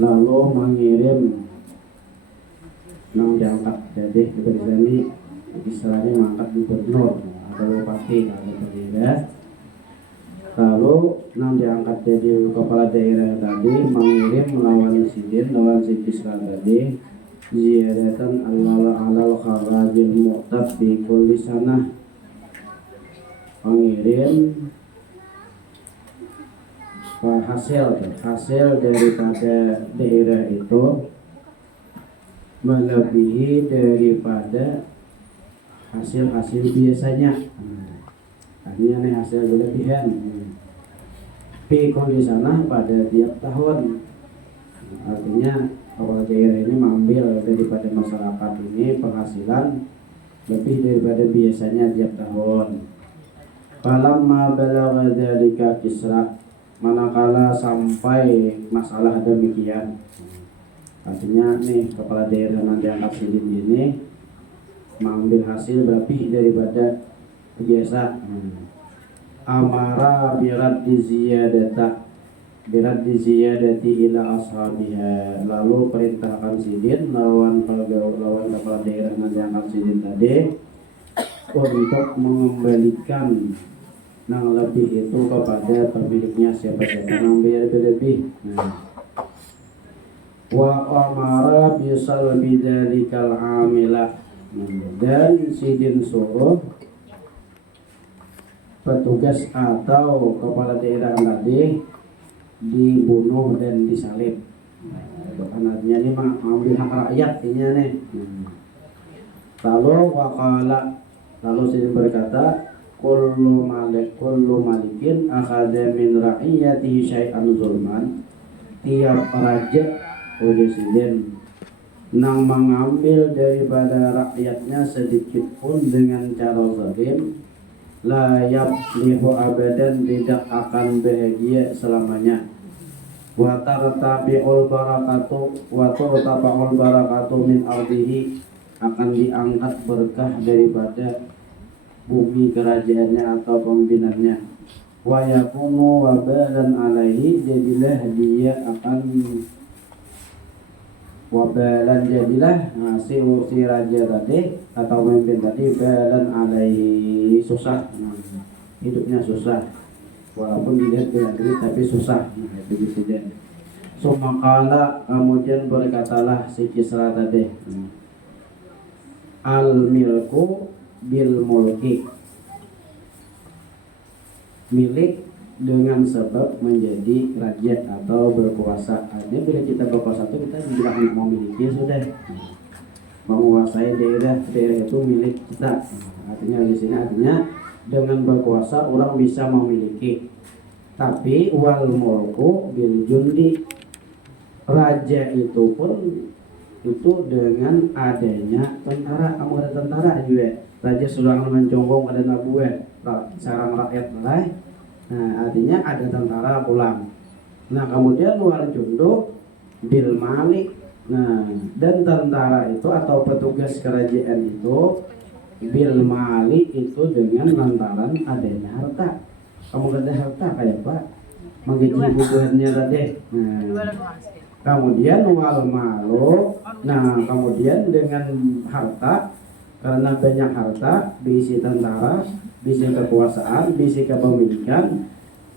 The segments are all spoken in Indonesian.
lalu mengirim nang diangkat jadi diberi sini istilahnya mangkat gubernur atau bupati kalau berbeda. Lalu nang diangkat jadi kepala daerah tadi mengirim melawan sidin lawan si Kisra tadi ziyadatan alal kharajil mu'tab bi kulli sanah, mengirim hasil daripada daerah itu melebihi daripada hasil biasanya. Artinya nih hasil berlebihan. Pikul di sana pada tiap tahun. Artinya kepala daerah ini mengambil daripada masyarakat ini penghasilan lebih daripada biasanya tiap tahun. Falamma balagha dzalika Kisra, manakala sampai masalah demikian. Artinya nih kepala daerah nanti angkat sidin ini mengambil hasil lebih daripada biasa. Amara birat ziyadati ila ashabiha, lalu perintahkan sidin lawan kepala daerah nanti angkat sidin tadi untuk mengembalikan nang lebih itu kepada pemiliknya, siapa-siapa nang lebih. Wa amara bisal bidzalikal amilah, dan sidin suruh petugas atau kepala daerah tadi dibunuh dan disalib. Artinya ini mengambil hak rakyat ini nih. Lalu sidin berkata, kullu malikin akhadha min ra'iyatihi syai'an zulman, tiap raja sidin nang mengambil daripada rakyatnya sedikit pun dengan cara zalim, la yaflihu abadan, tidak akan bahagia selamanya. Wa tartabi'ul barakatu min ardihi, akan diangkat berkah daripada bumi kerajaannya atau pemimpinannya. Wa yakunu wabalan alaihi, jadilah dia akan si raja tadi atau pemimpin tadi balan alaihi, susah, hidupnya susah walaupun dilihat tidak duit tapi susah. Itu presiden. Sumakala, kemudian berkatalah si Kisra tadi, al milku bil mulki, milik dengan sebab menjadi raja atau berkuasa. Artinya bila kita berkuasa itu kita tidak akan memiliki, sudah menguasai daerah itu milik kita. Artinya di sini artinya dengan berkuasa orang bisa memiliki. Tapi wal mulku bil jundi, raja itu pun itu dengan adanya tentara. Kamu ada tentara juga, raja sudah menconggong ada nabuah sarang rakyat mulai. Nah, artinya ada tentara pulang. Nah, kemudian luar jundo bil malik. Nah, dan tentara itu atau petugas kerajaan itu bil malik itu dengan lantaran adanya harta. Kamu ada harta kayak Pak menggaji bubuhannya tadi. Nah, kemudian wal malu. Nah, kemudian dengan harta, karena banyak harta, diisi tentara, bisa kekuasaan, bisa kepemilikan,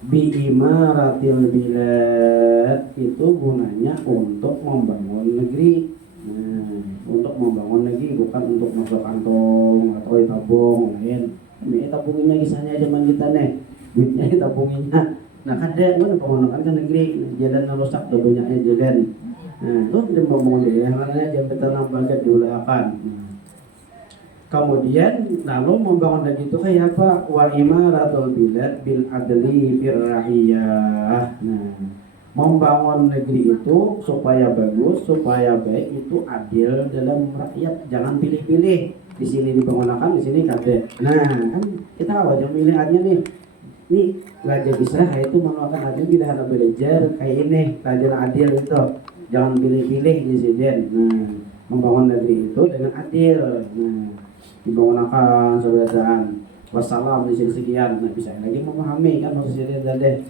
biimaratil bilad, itu gunanya untuk membangun negeri. Nah, untuk membangun negeri, bukan untuk masuk kantong atau tabung lain. Ini tabunginnya kisahnya zaman kita nih, duitnya tabunginnya. Nah, kadang mana pembangunan kan negeri, jalan rusak tuh banyaknya jalan. Nah, itu dia membangun daerah, karena dia betanam bagat diulakan. Kemudian lalu membangun lagi itu kayak apa? Wa imaratul bilad bil adli fir ra'iyah. Nah, membangun negeri itu supaya bagus, supaya baik, itu adil dalam rakyat, jangan pilih-pilih. Di sini dibangunkan, di sini kada. Nah, kan kita wajib pilihannya nih. Nih Raja Kisra itu menolakkan adil, bila ada belajar kayak ini, raja adil itu. Jangan pilih-pilih di sini. Nah, membangun negeri itu dengan adil. Nah, dibangunkan sebedaan wassalam di sini sekian. Nah, bisa lagi memahami kan maksudnya tadi.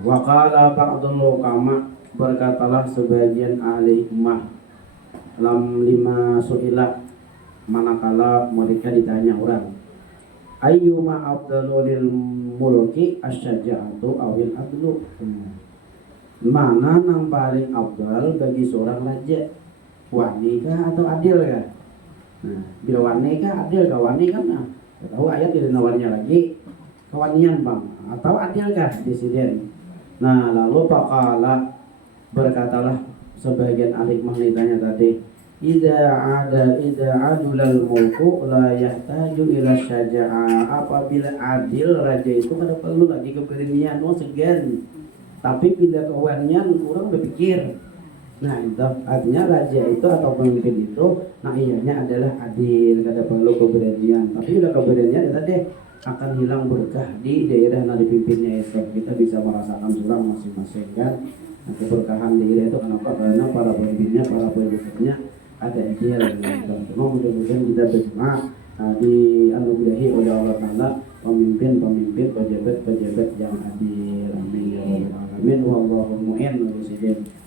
Waqala ba'dul hukama, berkatalah sebagian ahli hikmah, lam lima su'ilah, manakala mereka ditanya orang, ayyuma afdalu lil mulki asyaja'atu awil adlu. Mana yang paling afdal bagi seorang raja, wani kah atau adil kah? Nah, bila wani kah adil kah? Wani kan nah, tahu ayat tidak nawarnya lagi kewanian bang atau adil kah disiden. Nah lalu pakala, berkatalah sebagian ahli hikmah ditanya tadi, Ida adulal mulku la yahtaju ila syaja'ah. Apabila adil raja itu kada perlu lagi keberanian, segan. Tapi bila kewanian orang berpikir. Nah itu artinya raja itu atau pemimpin itu, nah ianya adalah adil, kada perlu keberanian. Tapi bila keberanian itu deh akan hilang berkah di daerah yang dipimpinnya itu. Kita bisa merasakan surang masing-masing kan. Nah, keberkahan daerah itu kenapa? Karena para pemimpinnya, para pemimpinnya ada adil. Cuma mudah-mudahan kita berdoa dianugerahi oleh Allah Taala pemimpin-pemimpin, pejabat-pejabat yang adil. Amin ya rabbal alamin. Wallahu mu'in.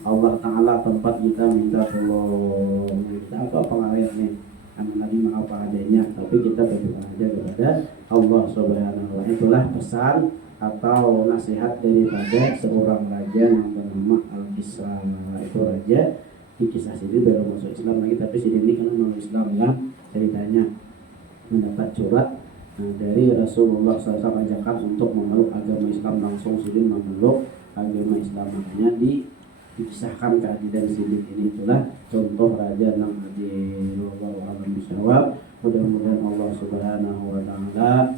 Allah Taala tempat kita minta tolong. Kita apa pengarahnya? Lagi apa adanya, tapi kita berdoa aja kepada Allah Subhanahu wa Ta'ala. Itulah pesan atau nasihat daripada seorang raja yang bernama Al-Kisra. Itu raja di kisah sini baru masuk Islam lagi, tapi sini kan masuk Islam kan ceritanya mendapat surat dari Rasulullah SAW ajakan untuk memeluk agama Islam, langsung sini memeluk agama Islam. Makanya dikisahkan keadilan sidik ini. Itulah contoh raja yang adil. Wallahu a'lam bishawab. Mudah-mudahan Allah Subhanahu wa Ta'ala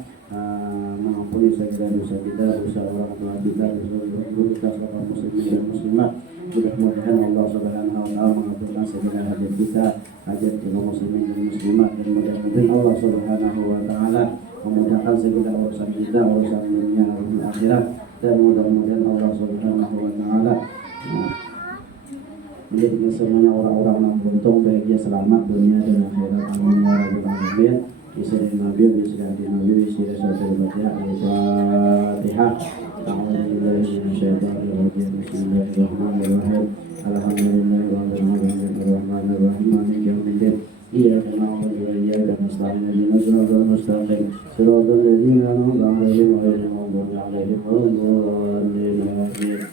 mengampuni segala dosa kita, dosa orang tua kita, dosa guru kita, seluruh muslimin dan muslimat. Mudah-mudahan Allah Subhanahu wa Ta'ala mengabulkan segala hajat kita, hajat kaum muslimin dan muslimat, dan mudah-mudahan Allah Subhanahu wa Ta'ala memudahkan segala urusan kita, urusan dunia dan akhirat, dan mudah-mudahan Allah Subhanahu wa Ta'ala menjadikan semuanya orang-orang yang beruntung, bahagia, selamat dunia dan akhirat. Amin ya rabbal alamin. Bismillahirrahmanirrahim. Nabi, Bismillahirrahmanirrahim. Al-Fatihah. A'udzubillahi minasyaitonir rajim. Bismillahirrahmanirrahim. Alhamdulillahirabbil alamin. Arrahmanirrahim. Maliki yaumiddin. Iyyaka na'budu wa iyyaka nasta'in. Ihdinas siratal mustaqim. Siratal ladzina an'amta 'alaihim ghairil maghdubi 'alaihim waladdallin.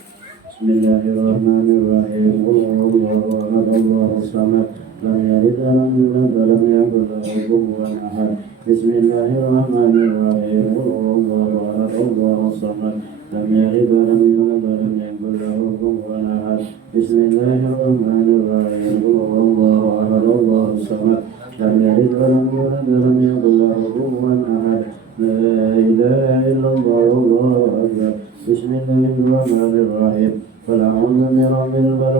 Bismillahirrahmanirrahim. Allahu akbar. Allahu samad. Lam yalid wa lam yulad wa lam yakul lahu kufuwan ahad. Bismillahirrahmanirrahim. Allahu akbar. Allahu samad. Lam yalid wa lam yulad wa lam yakul lahu kufuwan ahad. Bismillahirrahmanirrahim. Allahu akbar. Allahu samad. Lam yalid wa lam yulad wa lam yakul lahu kufuwan ahad. La ilaha illallah. Allahu akbar. Bismillahirrahmanirrahim. Qul a'udzu birabbil falaq.